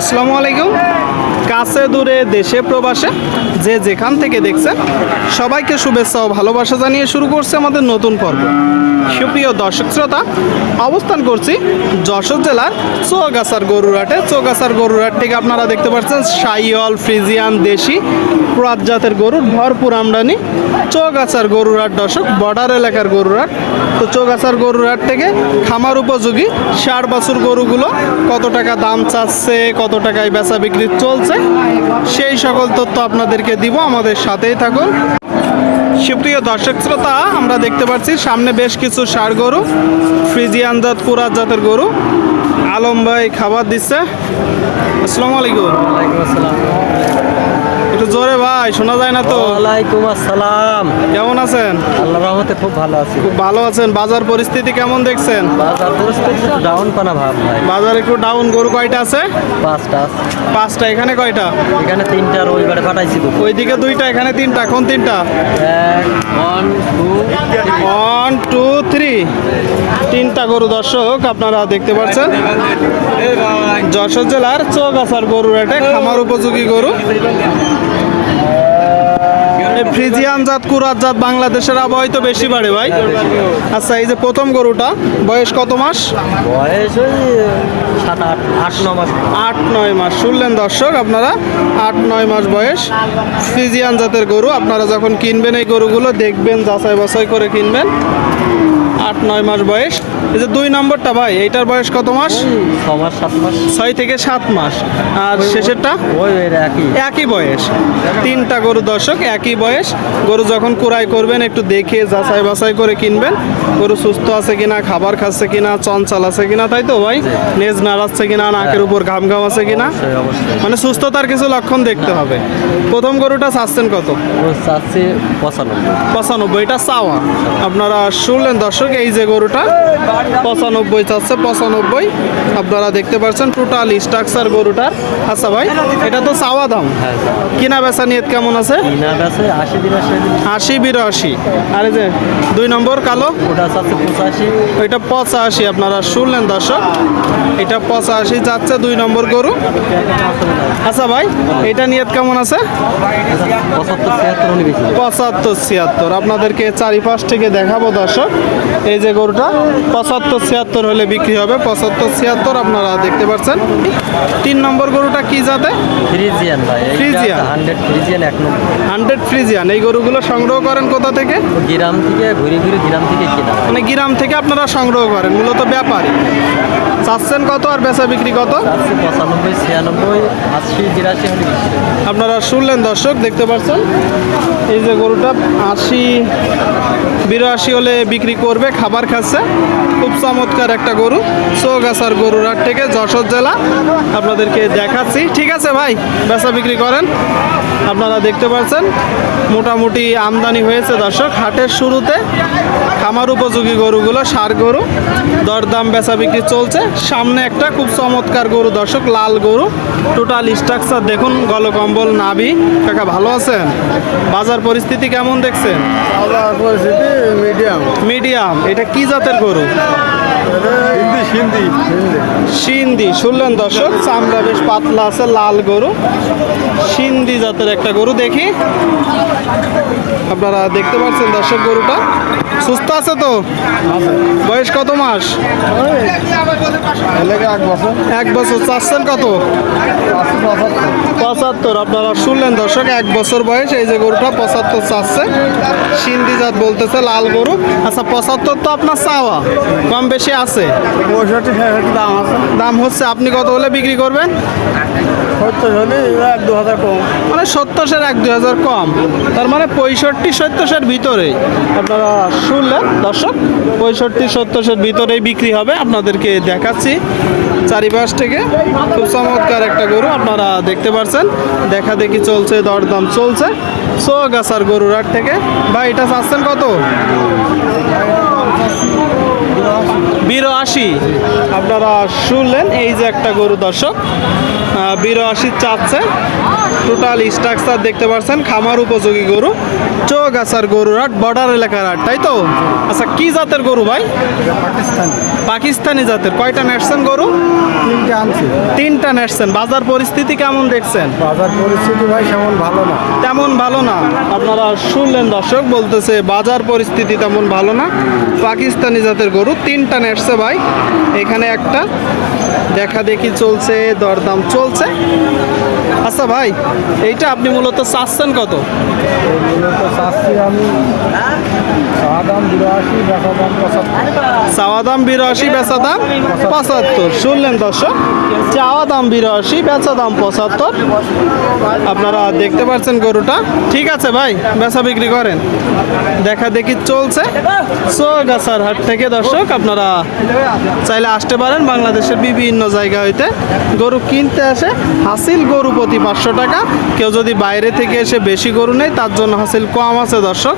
আসসালামু আলাইকুম। কাছে দূরে দেশে প্রবাসে যে যেখান থেকে দেখছেন সবাইকে শুভেচ্ছা ও ভালোবাসা জানিয়ে শুরু করছে আমাদের নতুন পর্ব। সুপ্রিয় দর্শক শ্রোতা, অবস্থান করছি যশোর জেলার চৌগাছার গরুরহাটে। চৌগাছার গরুরহাট থেকে আপনারা দেখতে পাচ্ছেন শাহিওয়াল, ফ্রিজিয়ান, দেশি ক্রস জাতের গরুর ভরপুর আমদানি। চৌগাছার গরুরহাট দর্শক বর্ডার এলাকার গরুরহাট। তো চৌগাছার গরুরহাট থেকে খামার উপযোগী 60 বছর গরুগুলো কত টাকা দাম চাচ্ছে, কত টাকায় বেচা বিক্রি চলছে, সেই সকল তথ্য আপনাদেরকে দিব। আমাদের সাথেই থাকুন। সুপ্রিয় দর্শক শ্রোতা, আমরা দেখতে পাচ্ছি সামনে বেশ কিছু ষাঁড় গরু, ফ্রিজিয়ান জাত কুরাত জাতের গরু। আলম ভাই খাবার দিচ্ছে। আসসালামু আলাইকুম। একটু জোরে ভাই, শোনা যায় না তো। ওয়ালাইকুম আসসালাম। কেমন আছেন? আল্লাহর রহমতে খুব ভালো আছি। খুব ভালো আছেন। বাজার পরিস্থিতি কেমন দেখছেন? বাজার পরিস্থিতি ডাউন পানা ভাব ভাই। বাজার একটু ডাউন। গরু কয়টা আছে? পাঁচটা। পাঁচটা। এখানে কয়টা? এখানে তিনটা, রবিবারে পাঠাইছি তো। ওইদিকে দুইটা, এখানে তিনটা। কোন তিনটা? 1 2 3 তিনটা গরু দর্শক আপনারা দেখতে পাচ্ছেন। যশোর জেলার চৌগাছার গরুরহাটে খামার উপযোগী গরু। ফ্রিজিয়ান জাত কুরাত জাত বাংলাদেশের আবহাওয়া তো বেশি বাড়ে ভাই। আচ্ছা, এই যে প্রথম গরুটা বয়স কত মাস? বয়স ওই 7-8-9 মাস। 8-9 মাস। শুনলেন দর্শক আপনারা, 8-9 মাস বয়স। ফ্রিজিয়ান জাতের গরু। আপনারা যখন কিনবেন এই গরুগুলো দেখবেন, যাচাই বাছাই করে কিনবেন। 8-9 মাস বয়স। এই যে 2 নম্বরটা ভাই, এইটার বয়স কত মাস? 6 মাস 7 মাস। 6 থেকে 7 মাস। আর শেষেরটা ওই একই একই বয়স। তিনটা গরু দর্শক একই বয়স। গরু যখন কুড়াই করবেন একটু দেখে যাচাই বাছাই করে কিনবেন। গরু সুস্থ আছে কিনা, খাবার খাচ্ছে কিনা, চঞ্চল আছে কিনা, তাই তো ভাই? নেজ নাড়াচ্ছে কিনা, নাকের উপর ঘাম ঘাম আছে কিনা, মানে সুস্থতার কিছু লক্ষণ দেখতে হবে। প্রথম গরুটা চাচ্ছেন কত? চাচ্ছি 95। এটা চাওয়া। আপনারা শুনলেন দর্শক, এই যে গরুটা 95 চাচ্ছে। 95 আপনারা দেখতে পাচ্ছেন টোটাল স্ট্রাকচার গরুটার। আচ্ছা ভাই, এটা তো চাওয়া দাম। কিনা বেচা নিয়ত কেমন আছে? 80-82। আর এই যে 2 নম্বর কালো, ওটা চাচ্ছে 85। এটা 85। আপনারা শুনলেন দর্শক, এটা 85 যাচ্ছে 2 নম্বর গরু। আচ্ছা ভাই, এটা নিয়ত কেমন আছে? 75-76। আপনাদেরকে চারিপাশ থেকে দেখাবো দর্শক। এই যে গরুটা 75-76 হলে বিক্রি হবে। 75-76 আপনারা দেখতে পাচ্ছেন। 3 নম্বর গরুটা কি জাতে? ফ্রিজিয়ান ভাই। ফ্রিজিয়ান। 100 ফ্রিজিয়ান 1 নম্বর। 100 ফ্রিজিয়ান। এই গরুগুলো সংগ্রহ করেন কোথা থেকে? গ্রাম থেকে ঘুরে ঘুরে গ্রাম থেকে কিনা। মানে গ্রাম থেকে আপনারা সংগ্রহ করেন, মূলত ব্যাপারী। চাচ্ছেন কত আর বেচা বিক্রি কত? 95-96-80-82 হলে আপনারা শুনলেন দর্শক, দেখতে পাচ্ছেন এই যে গরুটা 80-82 হলে বিক্রি করবে। খাবার খাচ্ছে। খুব চমৎকার একটা গরু। চৌগাছার গরুরহাট থেকে যশোর জেলা আপনাদেরকে দেখাচ্ছি। ঠিক আছে ভাই, বেচা বিক্রি করেন। আপনারা দেখতে পাচ্ছেন মোটামুটি আমদানি হয়েছে দর্শক। হাটের শুরুতে খামার উপযোগী গরুগুলো ষাঁড় গরু, দরদাম বেচা বিক্রি চলছে। সামনে একটা খুব চমৎকার গরু দর্শক, লাল গরু। টোটাল স্ট্রাকচার দেখুন, গলকম্বল, নাভি। কাকা ভালো আছেন? বাজার পরিস্থিতি কেমন দেখছেন? বাজার পরিস্থিতি মিডিয়াম। এটা কি জাতের গরু? সিন্ধি। শুনলেন দর্শক, চামড়া বেশ পাতলা আছে, লাল গরু, সিন্ধি জাতের একটা গরু। দেখি, আপনারা দেখতে পাচ্ছেন দর্শক গরুটা সুস্থ আছে তো? বয়স কত মাস? 1 বছর। চাচ্ছেন কত? 75। আপনারা শুনলেন দর্শক, 1 বছর বয়স। এই যে গরুটা 75 চাচ্ছে। সিন্ধি জাত বলতেছে, লাল গরু। আচ্ছা, 75 তো আপনার চাওয়া, কম বেশি আছে? 65 দাম আছে। দাম হচ্ছে। আপনি কত হলে বিক্রি করবেন? 70 হলে 1-2 কম। মানে 70-এর 1-2 কম। তার মানে 65-70-এর ভিতরেই। আপনারা শুনলেন দর্শক, 65-70-এর ভিতরেই বিক্রি হবে। আপনাদেরকে দেখাচ্ছি চারিপাশ থেকে। খুব চমৎকার একটা গরু আপনারা দেখতে পাচ্ছেন। দেখা দেখি চলছে, দরদাম চলছে চৌগাছার গরুরহাট থেকে। ভাই, এটা চাচ্ছেন কত? 82। আপনারা শুনলেন, এই যে একটা গরু দর্শক 82 চাচ্ছে। টোটাল স্ট্রাকচার দেখতে পাচ্ছেন, খামার উপযোগী গরু, চৌগাছার গরুর হাট, বর্ডার এলাকার হাট, তাই তো? আচ্ছা, কি জাতের গরু ভাই? পাকিস্তান পাকিস্তানি জাতের। কয়টা নেটছেন গরু? 3টে আনছি। 3টা নেটছেন। বাজার পরিস্থিতি কেমন দেখছেন? বাজার পরিস্থিতি ভাই তেমন ভালো না। তেমন ভালো না। আপনারা শুনলেন দর্শক, বলতেছে বাজার পরিস্থিতি তেমন ভালো না। পাকিস্তানি জাতের গরু 3টা নেটছে ভাই। এখানে একটা দেখা দেখি চলছে, দরদাম চলছে। আচ্ছা ভাই, এইটা আপনি মূলত চাচ্ছেন কত? তো চাচ্ছি আমি চা দাম 82, বেচা দাম 75। চাওয়া দাম 82, বেচা দাম 75। শুনলেন দর্শক, চাওয়া দাম 82, বেচা দাম 75। আপনারা দেখতে পাচ্ছেন গরুটা। ঠিক আছে ভাই, বেচা বিক্রি করেন। দেখা দেখি চলছে চৌগাছার হাট থেকে দর্শক। আপনারা চাইলে আসতে পারেন বাংলাদেশের বিভিন্ন জায়গা হইতে গরু কিনতে আসে। হাসিল গরু প্রতি 500 টাকা। কেউ যদি বাইরে থেকে এসে বেশি গরু নেয় তার জন্য হাসিল কম আছে দর্শক।